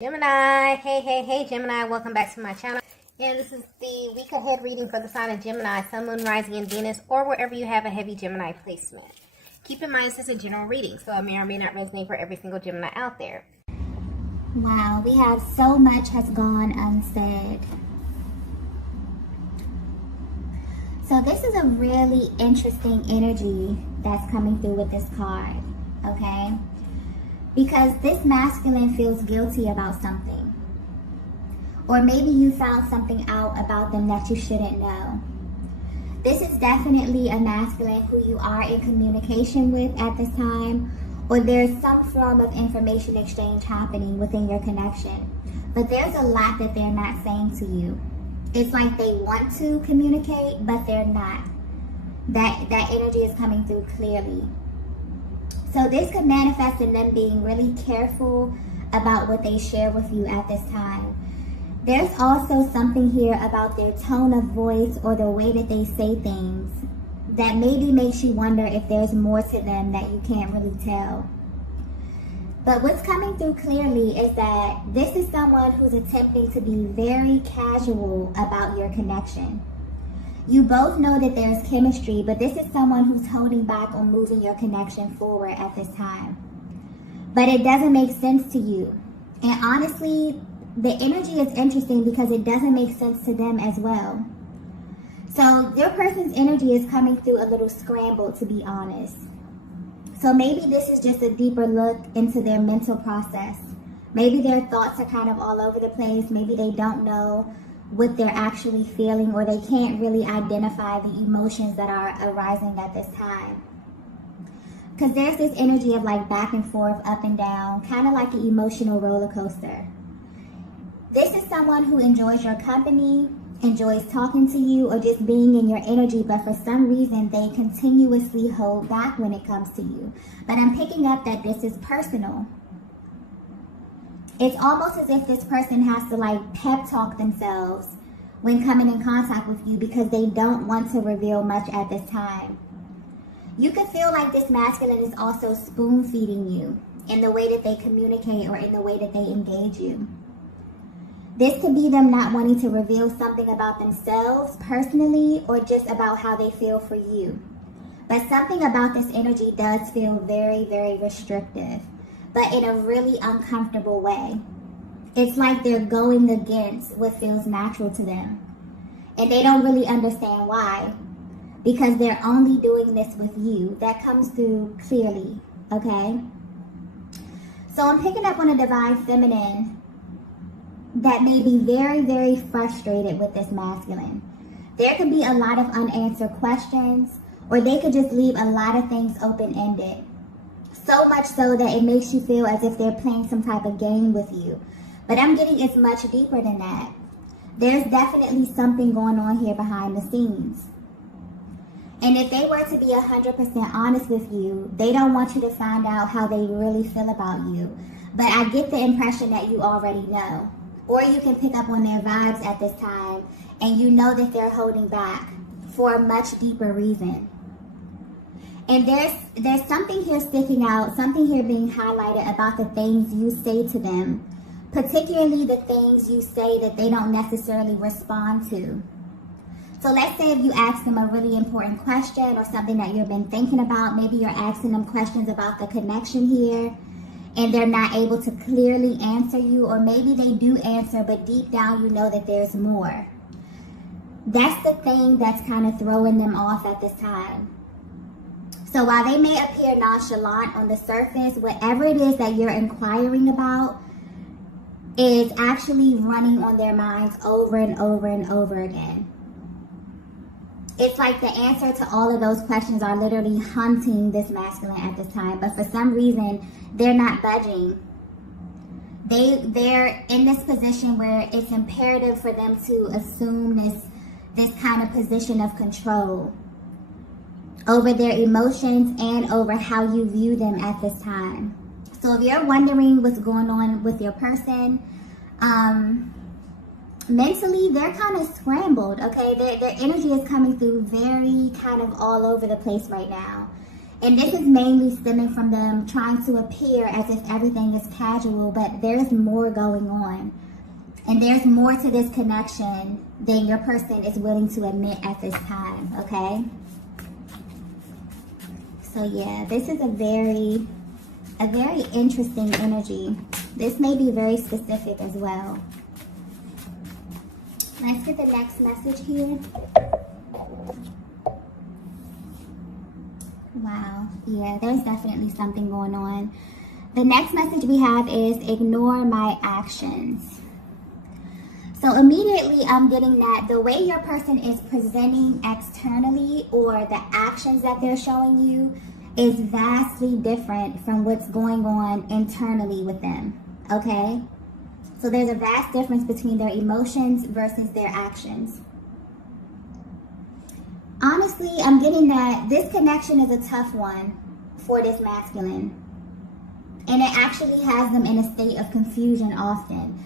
Gemini, hey Gemini, welcome back to my channel. And this is the week ahead reading for the sign of Gemini, Sun, Moon, Rising, and Venus, or wherever you have a heavy Gemini placement. Keep in mind this is a general reading, so it may or may not resonate for every single Gemini out there. Wow, we have so much has gone unsaid. So this is a really interesting energy that's coming through with this card, okay? Because this masculine feels guilty about something. Or maybe you found something out about them that you shouldn't know. This is definitely a masculine who you are in communication with at this time, or there's some form of information exchange happening within your connection. But there's a lot that they're not saying to you. It's like they want to communicate, but they're not. That energy is coming through clearly. So this could manifest in them being really careful about what they share with you at this time. There's also something here about their tone of voice or the way that they say things that maybe makes you wonder if there's more to them that you can't really tell. But what's coming through clearly is that this is someone who's attempting to be very casual about your connection. You both know that there's chemistry, but this is someone who's holding back on moving your connection forward at this time. But it doesn't make sense to you. And honestly, the energy is interesting because it doesn't make sense to them as well. So your person's energy is coming through a little scrambled, to be honest. So maybe this is just a deeper look into their mental process. Maybe their thoughts are kind of all over the place. Maybe they don't know what they're actually feeling, or they can't really identify the emotions that are arising at this time. Because there's this energy of like back and forth, up and down, kind of like an emotional roller coaster. This is someone who enjoys your company, enjoys talking to you, or just being in your energy, but for some reason they continuously hold back when it comes to you. But I'm picking up that this is personal. It's almost as if this person has to like pep talk themselves when coming in contact with you because they don't want to reveal much at this time. You could feel like this masculine is also spoon feeding you in the way that they communicate or in the way that they engage you. This could be them not wanting to reveal something about themselves personally or just about how they feel for you. But something about this energy does feel very, very restrictive, but in a really uncomfortable way. It's like they're going against what feels natural to them. And they don't really understand why, because they're only doing this with you. That comes through clearly, okay? So I'm picking up on a divine feminine that may be very, very frustrated with this masculine. There could be a lot of unanswered questions, or they could just leave a lot of things open-ended. So much so that it makes you feel as if they're playing some type of game with you. But I'm getting it's much deeper than that. There's definitely something going on here behind the scenes. And if they were to be 100% honest with you, they don't want you to find out how they really feel about you. But I get the impression that you already know. Or you can pick up on their vibes at this time, and you know that they're holding back for a much deeper reason. And there's something here sticking out, something here being highlighted about the things you say to them, particularly the things you say that they don't necessarily respond to. So let's say if you ask them a really important question or something that you've been thinking about, maybe you're asking them questions about the connection here, and they're not able to clearly answer you, or maybe they do answer, but deep down you know that there's more. That's the thing that's kind of throwing them off at this time. So while they may appear nonchalant on the surface, whatever it is that you're inquiring about is actually running on their minds over and over and over again. It's like the answer to all of those questions are literally hunting this masculine at this time, but for some reason, they're not budging. They're in this position where it's imperative for them to assume this kind of position of control over their emotions and over how you view them at this time. So if you're wondering what's going on with your person, mentally they're kind of scrambled, okay? Their energy is coming through very kind of all over the place right now. And this is mainly stemming from them trying to appear as if everything is casual, but there's more going on. And there's more to this connection than your person is willing to admit at this time, okay? So yeah, this is a very interesting energy. This may be very specific as well. Let's get the next message here. Wow, yeah, there's definitely something going on. The next message we have is ignore my actions. So immediately I'm getting that the way your person is presenting externally or the actions that they're showing you is vastly different from what's going on internally with them, okay? So there's a vast difference between their emotions versus their actions. Honestly, I'm getting that this connection is a tough one for this masculine. And it actually has them in a state of confusion often.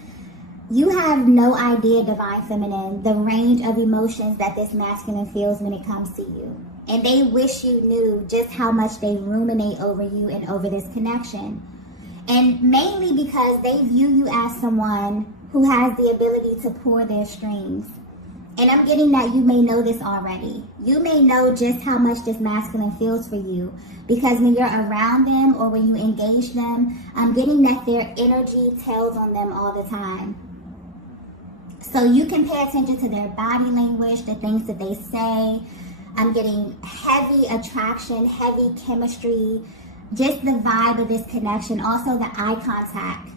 You have no idea, Divine Feminine, the range of emotions that this masculine feels when it comes to you. And they wish you knew just how much they ruminate over you and over this connection. And mainly because they view you as someone who has the ability to pull their strings. And I'm getting that you may know this already. You may know just how much this masculine feels for you. Because when you're around them or when you engage them, I'm getting that their energy tells on them all the time. So you can pay attention to their body language, the things that they say. I'm getting heavy attraction, heavy chemistry, just the vibe of this connection. Also the eye contact.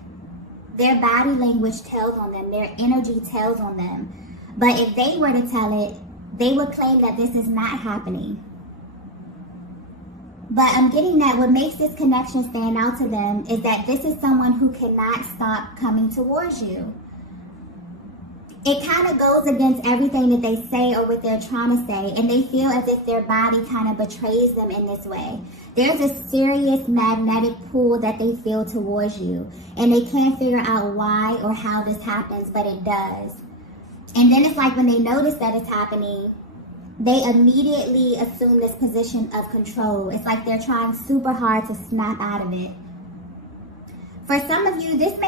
Their body language tells on them. Their energy tells on them. But if they were to tell it, they would claim that this is not happening. But I'm getting that what makes this connection stand out to them is that this is someone who cannot stop coming towards you. It kind of goes against everything that they say or what they're trying to say, and they feel as if their body kind of betrays them in this way. There's a serious magnetic pull that they feel towards you, and they can't figure out why or how this happens, but it does. And then it's like when they notice that it's happening, they immediately assume this position of control. It's like they're trying super hard to snap out of it. For some of you, it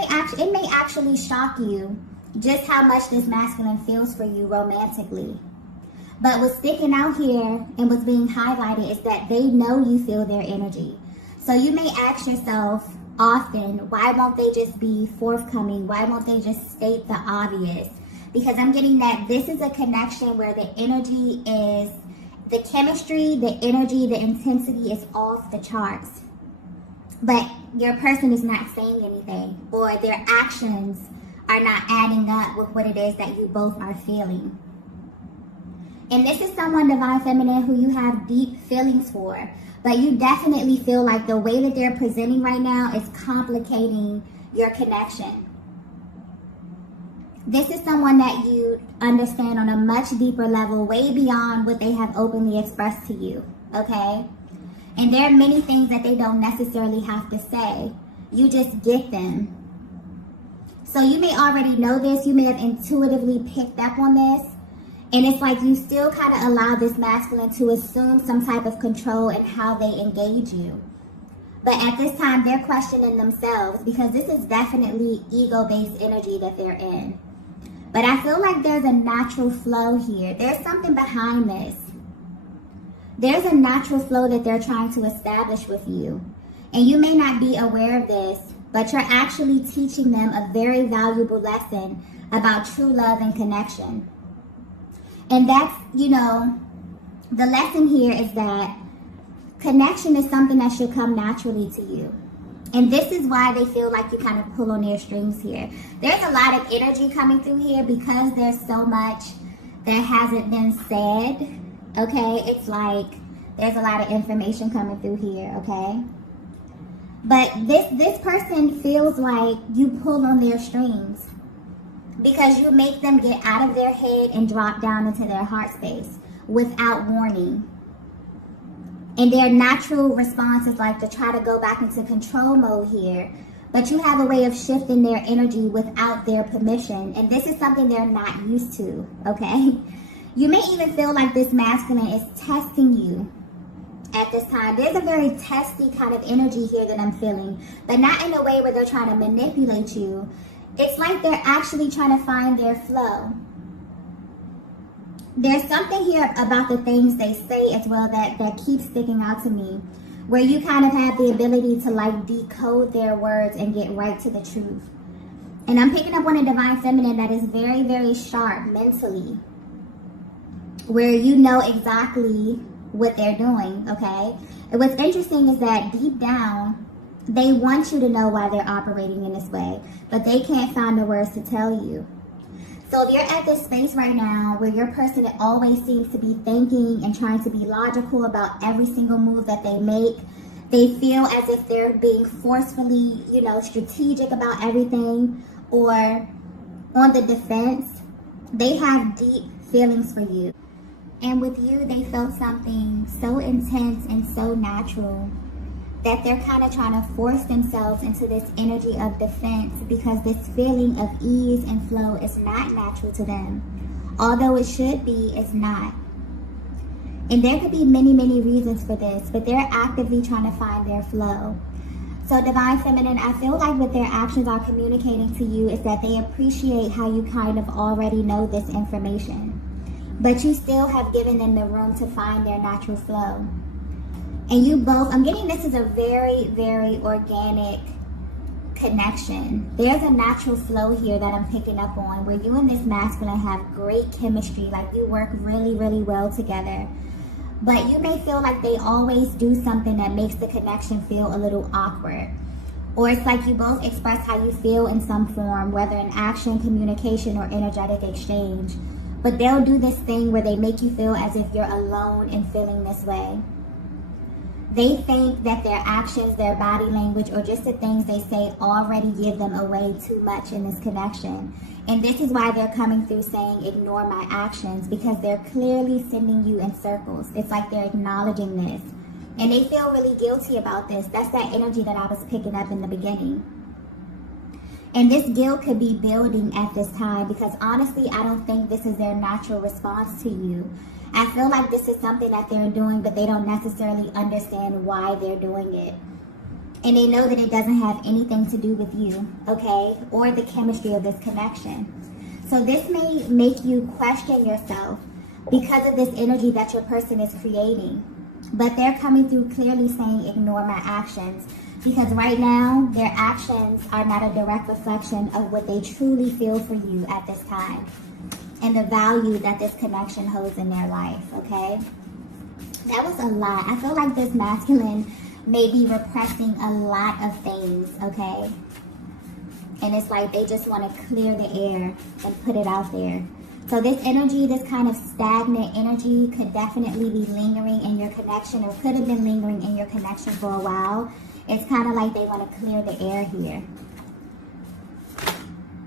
may actually shock you just how much this masculine feels for you romantically. But what's sticking out here and what's being highlighted is that they know you feel their energy. So you may ask yourself often, why won't they just be forthcoming? Why won't they just state the obvious? Because I'm getting that this is a connection where the energy is, the chemistry, the energy, the intensity is off the charts. But your person is not saying anything, or their actions are not adding up with what it is that you both are feeling. And this is someone, Divine Feminine, who you have deep feelings for. But you definitely feel like the way that they're presenting right now is complicating your connection. This is someone that you understand on a much deeper level, way beyond what they have openly expressed to you, okay? And there are many things that they don't necessarily have to say. You just get them. So you may already know this. You may have intuitively picked up on this. And it's like you still kind of allow this masculine to assume some type of control in how they engage you. But at this time, they're questioning themselves because this is definitely ego-based energy that they're in. But I feel like there's a natural flow here. There's something behind this. There's a natural flow that they're trying to establish with you. And you may not be aware of this, but you're actually teaching them a very valuable lesson about true love and connection. And that's, the lesson here is that connection is something that should come naturally to you. And this is why they feel like you kind of pull on their strings here. There's a lot of energy coming through here because there's so much that hasn't been said, okay? It's like there's a lot of information coming through here, okay? But this person feels like you pull on their strings because you make them get out of their head and drop down into their heart space without warning. And their natural response is like to try to go back into control mode here. But you have a way of shifting their energy without their permission. And this is something they're not used to, okay? You may even feel like this masculine is testing you at this time. There's a very testy kind of energy here that I'm feeling, but not in a way where they're trying to manipulate you. It's like they're actually trying to find their flow. There's something here about the things they say as well that keeps sticking out to me, where you kind of have the ability to like decode their words and get right to the truth. And I'm picking up on a divine feminine that is very, very sharp mentally, where you know exactly what they're doing, okay? And what's interesting is that deep down, they want you to know why they're operating in this way, but they can't find the words to tell you. So if you're at this space right now where your person always seems to be thinking and trying to be logical about every single move that they make, they feel as if they're being forcefully, you know, strategic about everything or on the defense, they have deep feelings for you. And with you, they felt something so intense and so natural that they're kind of trying to force themselves into this energy of defense because this feeling of ease and flow is not natural to them. Although it should be, it's not. And there could be many, many reasons for this, but they're actively trying to find their flow. So Divine Feminine, I feel like what their actions are communicating to you is that they appreciate how you kind of already know this information, but you still have given them the room to find their natural flow. And you both, I'm getting this is a very, very organic connection. There's a natural flow here that I'm picking up on where you and this masculine have great chemistry, like you work really, really well together. But you may feel like they always do something that makes the connection feel a little awkward. Or it's like you both express how you feel in some form, whether in action, communication, or energetic exchange. But they'll do this thing where they make you feel as if you're alone in feeling this way. They think that their actions, their body language, or just the things they say already give them away too much in this connection. And this is why they're coming through saying, ignore my actions, because they're clearly sending you in circles. It's like they're acknowledging this. And they feel really guilty about this. That's that energy that I was picking up in the beginning. And this guilt could be building at this time because honestly, I don't think this is their natural response to you. I feel like this is something that they're doing, but they don't necessarily understand why they're doing it. And they know that it doesn't have anything to do with you, okay? Or the chemistry of this connection. So this may make you question yourself because of this energy that your person is creating. But they're coming through clearly saying, ignore my actions. Because right now, their actions are not a direct reflection of what they truly feel for you at this time. And the value that this connection holds in their life, okay? That was a lot. I feel like this masculine may be repressing a lot of things, okay? And it's like they just want to clear the air and put it out there. So this energy, this kind of stagnant energy could definitely be lingering in your connection or could have been lingering in your connection for a while. It's kind of like they want to clear the air here.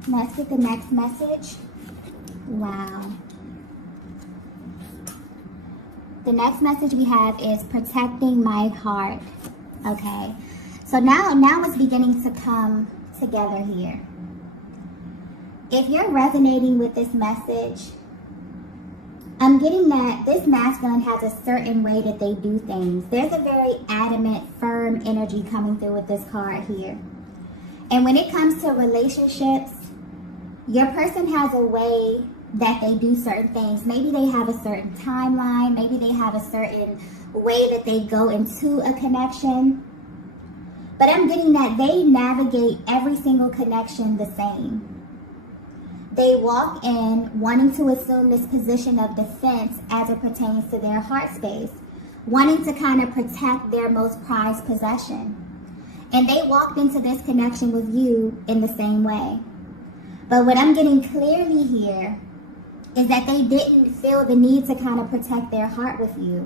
Let's get the next message. Wow. The next message we have is protecting my heart. Okay. So now it's beginning to come together here. If you're resonating with this message, I'm getting that this masculine has a certain way that they do things. There's a very adamant, firm energy coming through with this card here. And when it comes to relationships, your person has a way that they do certain things. Maybe they have a certain timeline. Maybe they have a certain way that they go into a connection. But I'm getting that they navigate every single connection the same. They walk in wanting to assume this position of defense as it pertains to their heart space, wanting to kind of protect their most prized possession. And they walked into this connection with you in the same way. But what I'm getting clearly here is that they didn't feel the need to kind of protect their heart with you.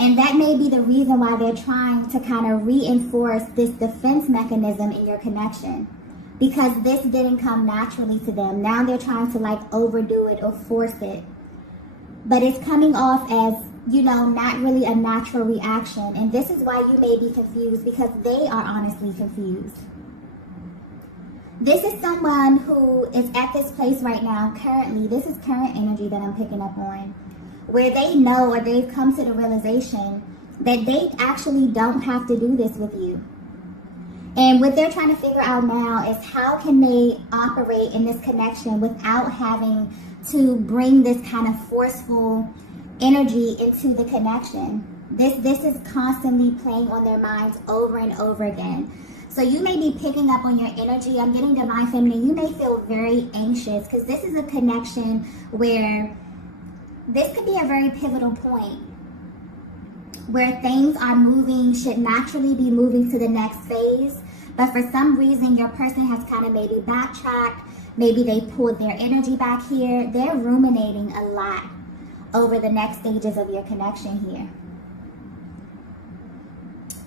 And that may be the reason why they're trying to kind of reinforce this defense mechanism in your connection. Because this didn't come naturally to them. Now they're trying to like overdo it or force it. But it's coming off as, you know, not really a natural reaction. And this is why you may be confused because they are honestly confused. This is someone who is at this place right now, currently. This is current energy that I'm picking up on. Where they know or they've come to the realization that they actually don't have to do this with you. And what they're trying to figure out now is how can they operate in this connection without having to bring this kind of forceful energy into the connection. This is constantly playing on their minds over and over again. So you may be picking up on your energy. I'm getting divine feminine. You may feel very anxious because this is a connection where this could be a very pivotal point where things are moving, should naturally be moving to the next phase. But for some reason, your person has kind of maybe backtracked. Maybe they pulled their energy back here. They're ruminating a lot over the next stages of your connection here.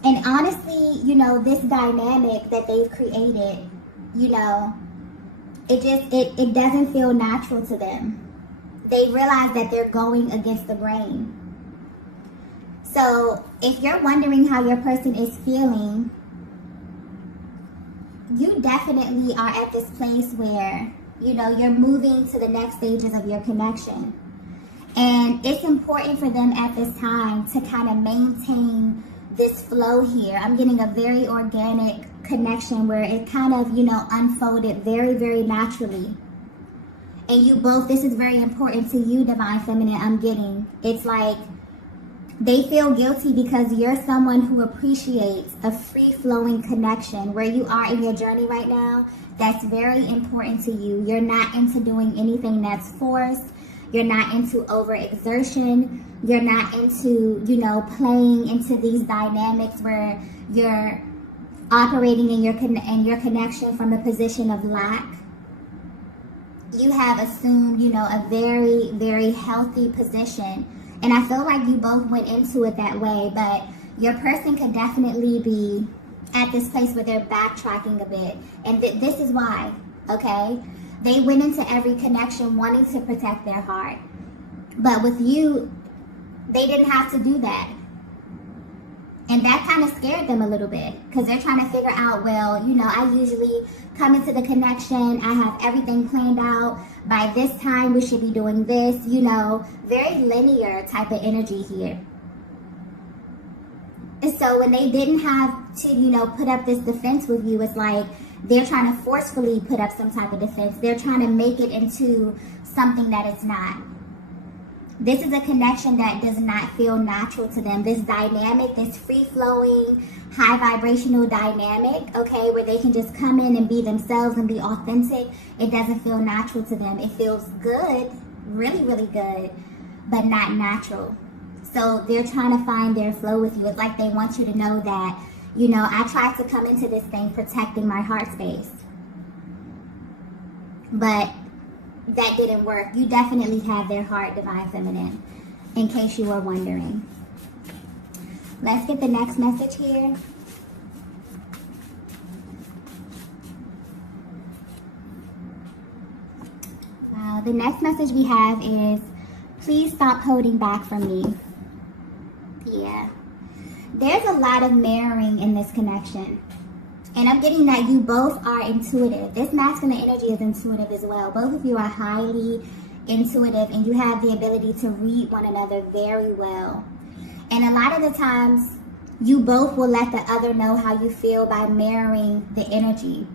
And honestly, you know, this dynamic that they've created, you know, it doesn't feel natural to them. They realize that they're going against the grain. So if you're wondering how your person is feeling, you definitely are at this place where, you know, you're moving to the next stages of your connection. And it's important for them at this time to kind of maintain this flow here. I'm getting a very organic connection where it kind of, you know, unfolded very, very naturally. And you both, this is very important to you, divine feminine, I'm getting. It's like they feel guilty because you're someone who appreciates a free-flowing connection. Where you are in your journey right now, that's very important to you. You're not into doing anything that's forced. You're not into overexertion. You're not into, you know, playing into these dynamics where you're operating in your connection from a position of lack. You have assumed, you know, a very, very healthy position. And I feel like you both went into it that way, but your person could definitely be at this place where they're backtracking a bit. And this is why, okay? They went into every connection wanting to protect their heart. But with you, they didn't have to do that. And that kind of scared them a little bit because they're trying to figure out, well, you know, I usually come into the connection, I have everything planned out. By this time, we should be doing this, you know, very linear type of energy here. And so when they didn't have to, you know, put up this defense with you, it's like they're trying to forcefully put up some type of defense. They're trying to make it into something that it's not. This is a connection that does not feel natural to them. This dynamic, this free-flowing, high vibrational dynamic, okay, where they can just come in and be themselves and be authentic, it doesn't feel natural to them. It feels good, really, really good, but not natural. So they're trying to find their flow with you. It's like they want you to know that, you know, I tried to come into this thing protecting my heart space, but that didn't work. You definitely have their heart, divine feminine, in case you were wondering. Let's get the next message here. The next message we have is, please stop holding back from me. Yeah. There's a lot of mirroring in this connection. And I'm getting that you both are intuitive. This masculine energy is intuitive as well. Both of you are highly intuitive and you have the ability to read one another very well. And a lot of the times, you both will let the other know how you feel by mirroring the energy.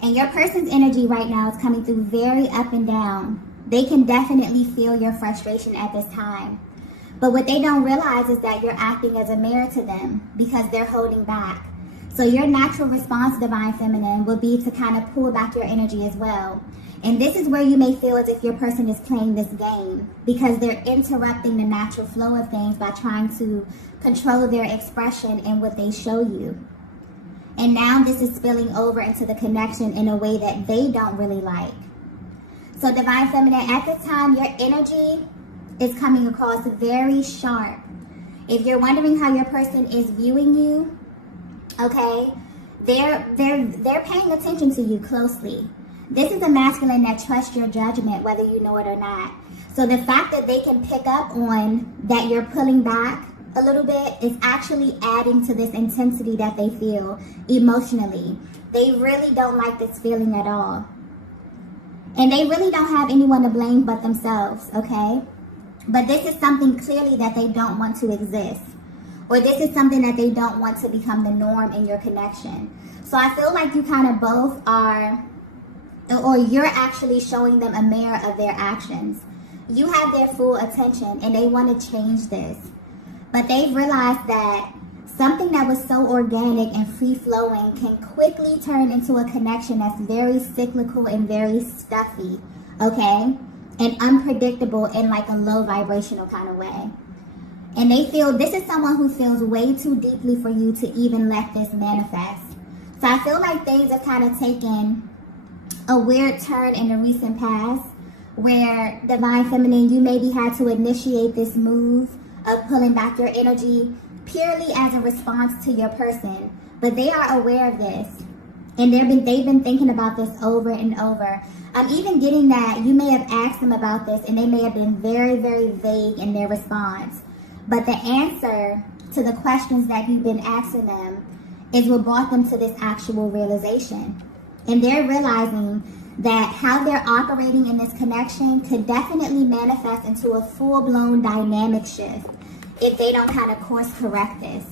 And your person's energy right now is coming through very up and down. They can definitely feel your frustration at this time. But what they don't realize is that you're acting as a mirror to them because they're holding back. So your natural response, divine feminine, will be to kind of pull back your energy as well. And this is where you may feel as if your person is playing this game because they're interrupting the natural flow of things by trying to control their expression and what they show you. And now this is spilling over into the connection in a way that they don't really like. So divine feminine, at this time, your energy is coming across very sharp. If you're wondering how your person is viewing you, okay, they're paying attention to you closely. This is a masculine that trusts your judgment, whether you know it or not. So the fact that they can pick up on that you're pulling back a little bit is actually adding to this intensity that they feel emotionally. They really don't like this feeling at all. And they really don't have anyone to blame but themselves, okay? But this is something clearly that they don't want to exist. or this is something that they don't want to become the norm in your connection. So I feel like you kind of both are, or you're actually showing them a mirror of their actions. You have their full attention and they want to change this. But they've realized that something that was so organic and free-flowing can quickly turn into a connection that's very cyclical and very stuffy, okay? And unpredictable in like a low vibrational kind of way. And they feel this is someone who feels way too deeply for you to even let this manifest. So I feel like things have kind of taken a weird turn in the recent past where Divine Feminine, you maybe had to initiate this move of pulling back your energy purely as a response to your person. But they are aware of this. And they've been thinking about this over and over. I'm even getting that you may have asked them about this and they may have been very, very vague in their response. But the answer to the questions that you've been asking them is what brought them to this actual realization. And they're realizing that how they're operating in this connection could definitely manifest into a full-blown dynamic shift if they don't kind of course correct this.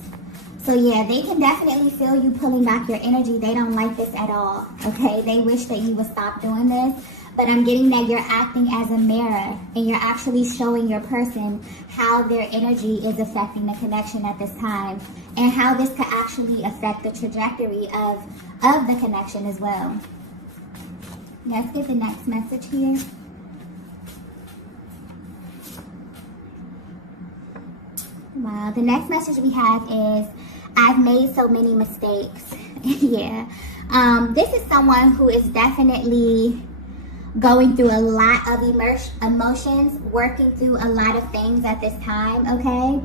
So yeah, they can definitely feel you pulling back your energy. They don't like this at all, okay? They wish that you would stop doing this. But I'm getting that you're acting as a mirror and you're actually showing your person how their energy is affecting the connection at this time and how this could actually affect the trajectory of the connection as well. Let's get the next message here. Wow, the next message we have is, I've made so many mistakes. Yeah. This is someone who is definitely going through a lot of emotions, working through a lot of things at this time, okay?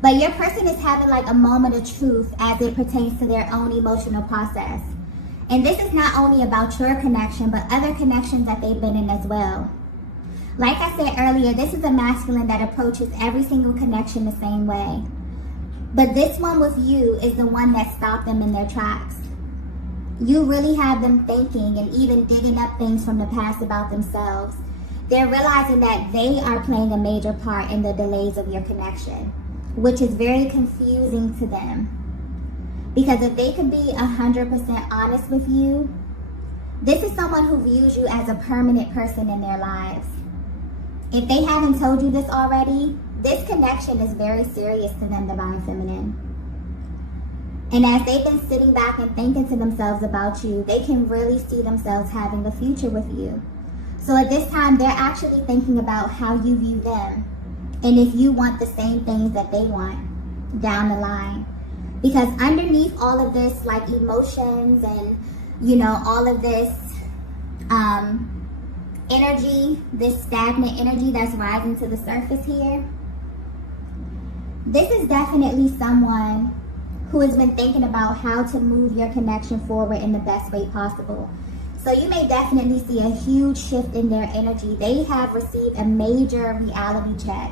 But your person is having like a moment of truth as it pertains to their own emotional process. And this is not only about your connection, but other connections that they've been in as well. Like I said earlier, this is a masculine that approaches every single connection the same way. But this one with you is the one that stopped them in their tracks. You really have them thinking and even digging up things from the past about themselves. They're realizing that they are playing a major part in the delays of your connection, which is very confusing to them. Because if they could be 100% honest with you, this is someone who views you as a permanent person in their lives. If they haven't told you this already, this connection is very serious to them, Divine Feminine. And as they've been sitting back and thinking to themselves about you, they can really see themselves having a future with you. So at this time, they're actually thinking about how you view them and if you want the same things that they want down the line. Because underneath all of this, like emotions and, you know, all of this energy, this stagnant energy that's rising to the surface here, this is definitely someone who has been thinking about how to move your connection forward in the best way possible. So you may definitely see a huge shift in their energy. They have received a major reality check.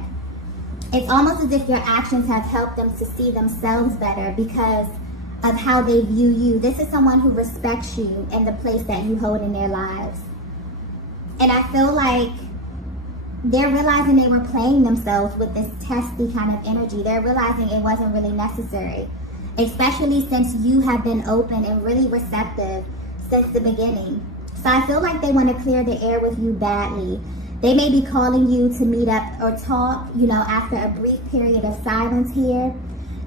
It's almost as if your actions have helped them to see themselves better because of how they view you. This is someone who respects you and the place that you hold in their lives. And I feel like they're realizing they were playing themselves with this testy kind of energy. They're realizing it wasn't really necessary, especially since you have been open and really receptive since the beginning. So I feel like they want to clear the air with you badly. They may be calling you to meet up or talk, you know, after a brief period of silence here.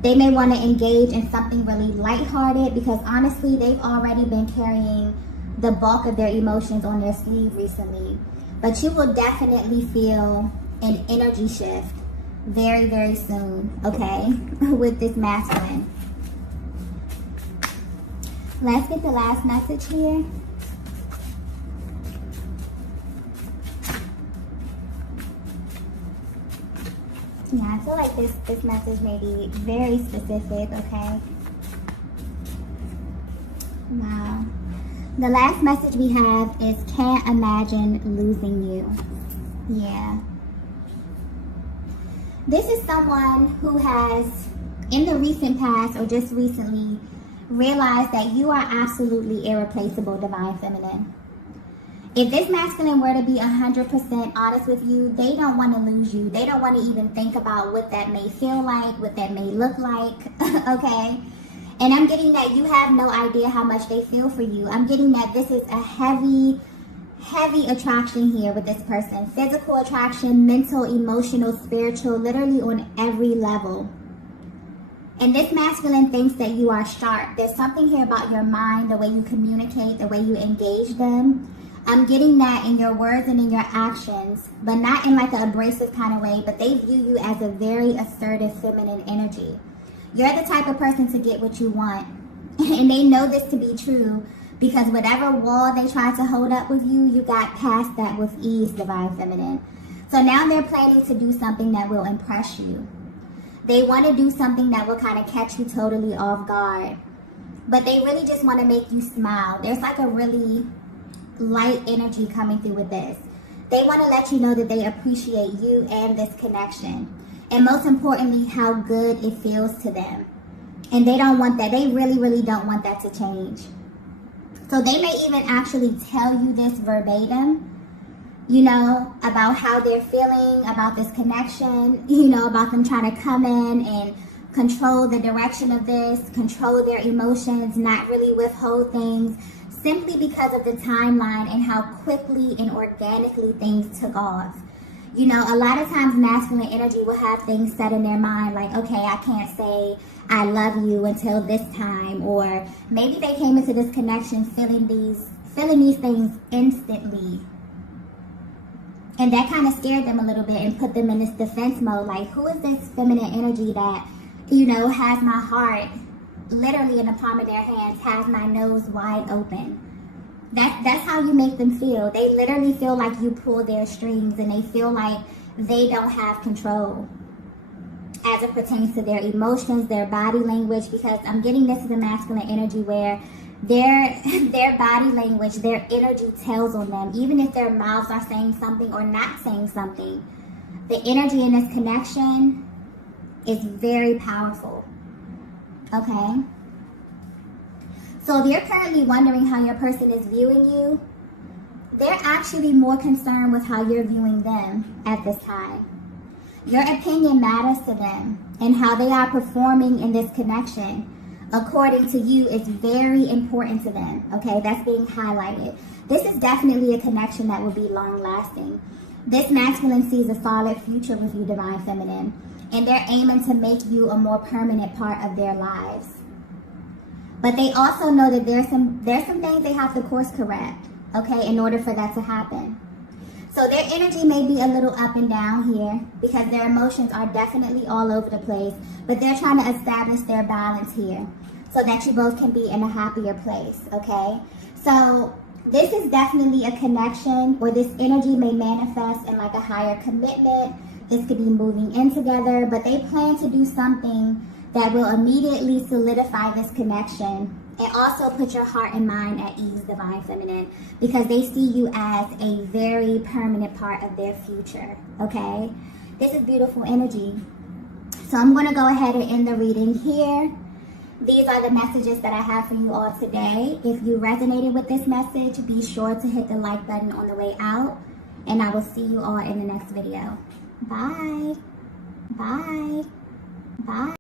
They may want to engage in something really lighthearted because honestly, they've already been carrying the bulk of their emotions on their sleeve recently. But you will definitely feel an energy shift very, very soon, okay, with this masculine. Let's get the last message here. Yeah, I feel like this message may be very specific, okay? Wow. The last message we have is, can't imagine losing you. Yeah. This is someone who has, in the recent past or just recently, realized that you are absolutely irreplaceable, Divine Feminine. If this masculine were to be 100% honest with you, they don't want to lose you. They don't want to even think about what that may feel like, what that may look like, okay? And I'm getting that you have no idea how much they feel for you. I'm getting that this is a heavy attraction here with this person. Physical attraction, mental, emotional, spiritual, literally on every level. And this masculine thinks that you are sharp. There's something here about your mind, the way you communicate, the way you engage them. I'm getting that in your words and in your actions, but not in like an abrasive kind of way, but they view you as a very assertive feminine energy. You're the type of person to get what you want. And they know this to be true because whatever wall they tried to hold up with you, you got past that with ease, Divine Feminine. So now they're planning to do something that will impress you. They want to do something that will kind of catch you totally off guard. But they really just want to make you smile. There's like a really light energy coming through with this. They want to let you know that they appreciate you and this connection. And most importantly, how good it feels to them. And they don't want that. They really don't want that to change. So they may even actually tell you this verbatim, you know, about how they're feeling, about this connection, you know, about them trying to come in and control the direction of this, control their emotions, not really withhold things, simply because of the timeline and how quickly and organically things took off. You know, a lot of times masculine energy will have things set in their mind like, okay, I can't say I love you until this time, or maybe they came into this connection feeling these things instantly. And that kind of scared them a little bit and put them in this defense mode, like, who is this feminine energy that, you know, has my heart literally in the palm of their hands, has my nose wide open. That's how you make them feel. They literally feel like you pull their strings, and they feel like they don't have control as it pertains to their emotions, their body language, because I'm getting this is a masculine energy where their body language, their energy tells on them, even if their mouths are saying something or not saying something. The energy in this connection is very powerful. Okay? So if you're currently wondering how your person is viewing you, they're actually more concerned with how you're viewing them at this time. Your opinion matters to them, and how they are performing in this connection, according to you, is very important to them. Okay? That's being highlighted. This is definitely a connection that will be long lasting. This masculine sees a solid future with you, Divine Feminine. And they're aiming to make you a more permanent part of their lives. But they also know that there's some things they have to course correct, okay, in order for that to happen. So their energy may be a little up and down here because their emotions are definitely all over the place, but they're trying to establish their balance here so that you both can be in a happier place, okay? So this is definitely a connection, or this energy may manifest in like a higher commitment. This could be moving in together, but they plan to do something that will immediately solidify this connection and also put your heart and mind at ease, Divine Feminine, because they see you as a very permanent part of their future, okay? This is beautiful energy. So I'm going to go ahead and end the reading here. These are the messages that I have for you all today. If you resonated with this message, be sure to hit the like button on the way out, and I will see you all in the next video. Bye. Bye. Bye.